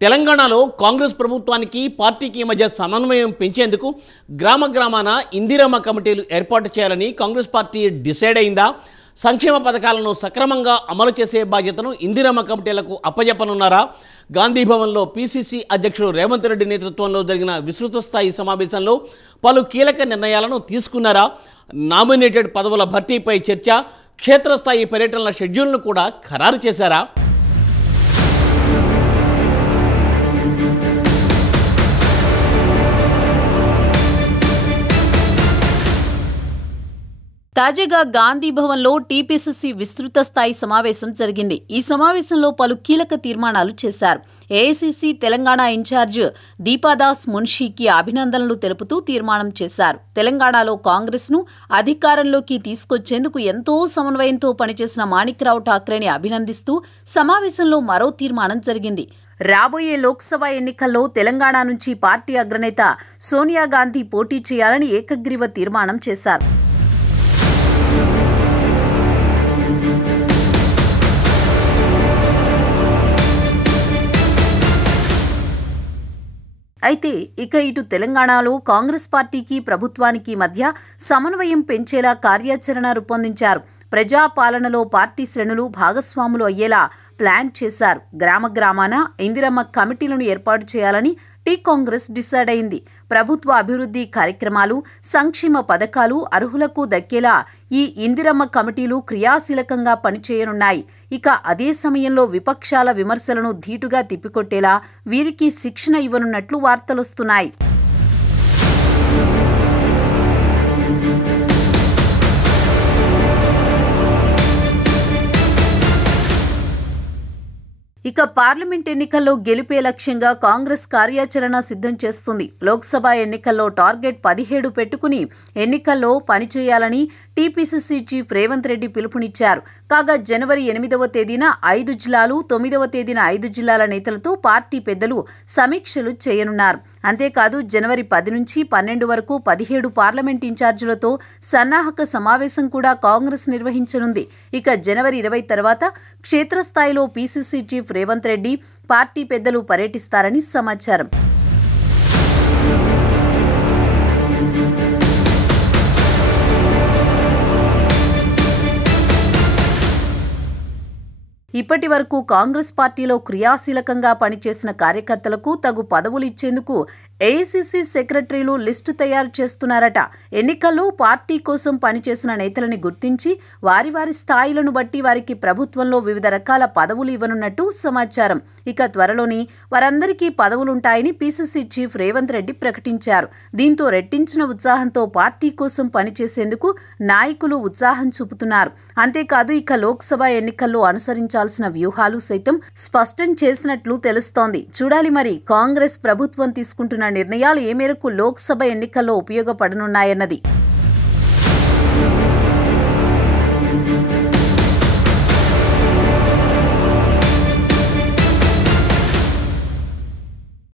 తెలంగాణలో కాంగ్రెస్ ప్రభుత్వానికి పార్టీకి మధ్య సమన్వయం పెంచేందుకు గ్రామాన ఇందిరమ్మ కమిటీలు ఏర్పాటు చేయాలని కాంగ్రెస్ పార్టీ డిసైడ్ అయిందా? సంక్షేమ పథకాలను సక్రమంగా అమలు చేసే బాధ్యతను ఇందిరమ్మ కమిటీలకు అప్పజెప్పనున్నారా? గాంధీ భవన్లో పిసిసి అధ్యక్షుడు రేవంత్ రెడ్డి నేతృత్వంలో జరిగిన విస్తృత స్థాయి సమావేశంలో పలు కీలక నిర్ణయాలను తీసుకున్నారా? నామినేటెడ్ పదవుల భర్తీపై చర్చ, క్షేత్రస్థాయి పర్యటనల షెడ్యూల్ను కూడా ఖరారు చేశారా? తాజాగా గాంధీ భవన్లో టీపీసీసీ విస్తృత స్థాయి సమావేశం జరిగింది. ఈ సమావేశంలో పలు కీలక తీర్మానాలు చేశారు. ఏఐసీసీ తెలంగాణ ఇన్ఛార్జ్ దీపాదాస్ మున్షీకి అభినందనలు తెలుపుతూ తీర్మానం చేశారు. తెలంగాణలో కాంగ్రెస్ను అధికారంలోకి తీసుకొచ్చేందుకు ఎంతో సమన్వయంతో పనిచేసిన మాణిక్రావు ఠాక్రేని అభినందిస్తూ సమావేశంలో మరో తీర్మానం జరిగింది. రాబోయే లోక్సభ ఎన్నికల్లో తెలంగాణ నుంచి పార్టీ అగ్రనేత సోనియా గాంధీ పోటీ చేయాలని ఏకగ్రీవ తీర్మానం చేశారు. అయితే ఇటు తెలంగాణలో కాంగ్రెస్ పార్టీకి ప్రభుత్వానికి మధ్య సమన్వయం పెంచేలా కార్యాచరణ రూపొందించారు. ప్రజాపాలనలో పార్టీ శ్రేణులు భాగస్వాములు అయ్యేలా ప్లాన్ చేశారు. గ్రామాన ఇందిరమ్మ కమిటీలను ఏర్పాటు చేయాలని కాంగ్రెస్ డిసైడ్ అయింది. ప్రభుత్వ అభివృద్ధి కార్యక్రమాలు, సంక్షేమ పథకాలు అర్హులకు దక్కేలా ఈ ఇందిరమ్మ కమిటీలు క్రియాశీలకంగా పనిచేయనున్నాయి. అదే సమయంలో విపక్షాల విమర్శలను ధీటుగా తిప్పికొట్టేలా వీరికి శిక్షణ ఇవ్వనున్నట్లు వార్తలొస్తున్నాయి. పార్లమెంట్ ఎన్నికల్లో గెలిపే లక్ష్యంగా కాంగ్రెస్ కార్యాచరణ సిద్ధం చేస్తుంది. లోక్సభ ఎన్నికల్లో టార్గెట్ 17 పెట్టుకుని ఎన్నికల్లో పనిచేయాలని టీపీసీసీ చీఫ్ రేవంత్ రెడ్డి పిలుపునిచ్చారు. కాగా జనవరి 8వ తేదీన 5 జిల్లాలు, 9వ తేదీన 5 జిల్లాల నేతలతో పార్టీ పెద్దలు సమీక్షలు చేయనున్నారు. అంతేకాదు జనవరి 10 నుంచి 12 వరకు 17 పార్లమెంట్ ఇన్ఛార్జీలతో సన్నాహక సమావేశం కూడా కాంగ్రెస్ నిర్వహించనుంది. జనవరి 20 తర్వాత క్షేత్రస్థాయిలో PCC chief Revanth Reddy, party పెద్దలు పర్యటిస్తారని సమాచారం. ఇప్పటి వరకు కాంగ్రెస్ పార్టీలో క్రియాశీలకంగా పనిచేసిన కార్యకర్తలకు తగు పదవులు ఇచ్చేందుకు ఏఐసీసీ సెక్రటరీలు లిస్టు తయారు చేస్తున్నారట. ఎన్నికల్లో పార్టీ కోసం పనిచేసిన నేతలని గుర్తించి వారి స్థాయిలను బట్టి వారికి ప్రభుత్వంలో వివిధ రకాల పదవులు ఇవ్వనున్నట్టు సమాచారం. త్వరలోని వారందరికీ పదవులుంటాయని పీసీసీ చీఫ్ రేవంత్ రెడ్డి ప్రకటించారు. దీంతో రెట్టించిన ఉత్సాహంతో పార్టీ కోసం పనిచేసేందుకు నాయకులు ఉత్సాహం చూపుతున్నారు. అంతేకాదు లోక్సభ ఎన్నికల్లో అనుసరించాల్సిన వ్యూహాలు సైతం స్పష్టం చేసినట్లు తెలుస్తోంది. చూడాలి మరి కాంగ్రెస్ ప్రభుత్వం తీసుకుంటున్న నిర్ణయాలు ఏ మేరకు లోక్సభ ఎన్నికల్లో ఉపయోగపడనున్నాయన్నది.